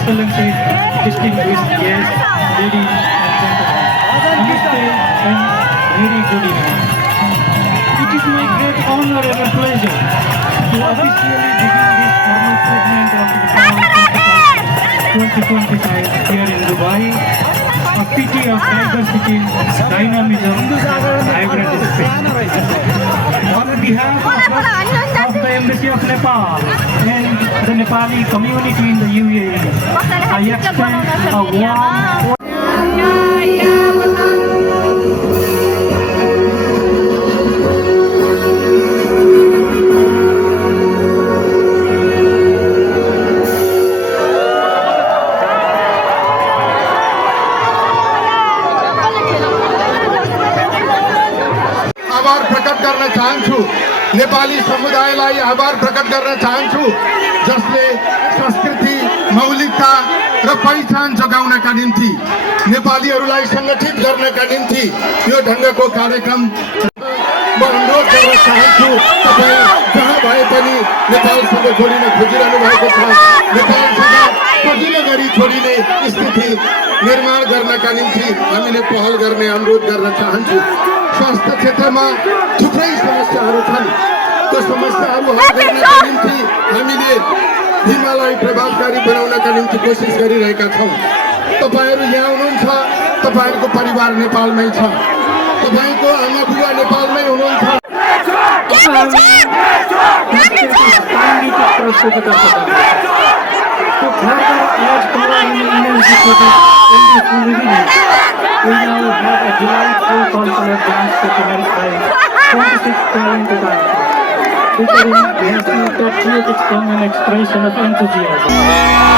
Excellencies, distinguished guests, ladies and gentlemen. Namaste and very good evening. It is my great honor and a pleasure to officially begin this formal segment of the Power 2025 here in Dubai, a city of diversity, dynamism, and vibrant spirit. On behalf of the Embassy of Nepal and the Nepali community in the UAE, I extend a warm आभार प्रकट गर्न चाहन्छु नेपाली समुदायलाई आभार प्रकट गर्न चाहन्छु जसले संस्कृति मौलिकता र पहिचान जगाउनका निम्ति नेपालीहरूलाई संगठित गर्नका निम्ति यो ढङ्गको कार्यक्रम म अनुरोध गर्न चाहन्छु तपाई जहाँ भए पनि नेपालसँग जोडिन खोजिरहनु भएको छ नेपालसँग सजिलो गरी छोडिने स्थिति निर्माण गर्नका निम्ति हामीले पहल गर्ने अनुरोध गर्न चाहन्छु स्वास्थ्य क्षेत्रमा थुप्रै समस्याहरू छन् त्यो समस्याहरू हल गर्नका निम्ति हामीले हिमालय प्रभावकारी बनाउनका निम्ति कोसिस गरिरहेका छौँ तपाईहरू यहाँ हुनुहुन्छ तपाईहरुको परिवार नेपालमै छ तपाईको आमा बुबा नेपालमै हुनुहुन्छ We now have a delightful consular dance documentary by 26 talented artists, featuring dancing that creates its own expression of enthusiasm.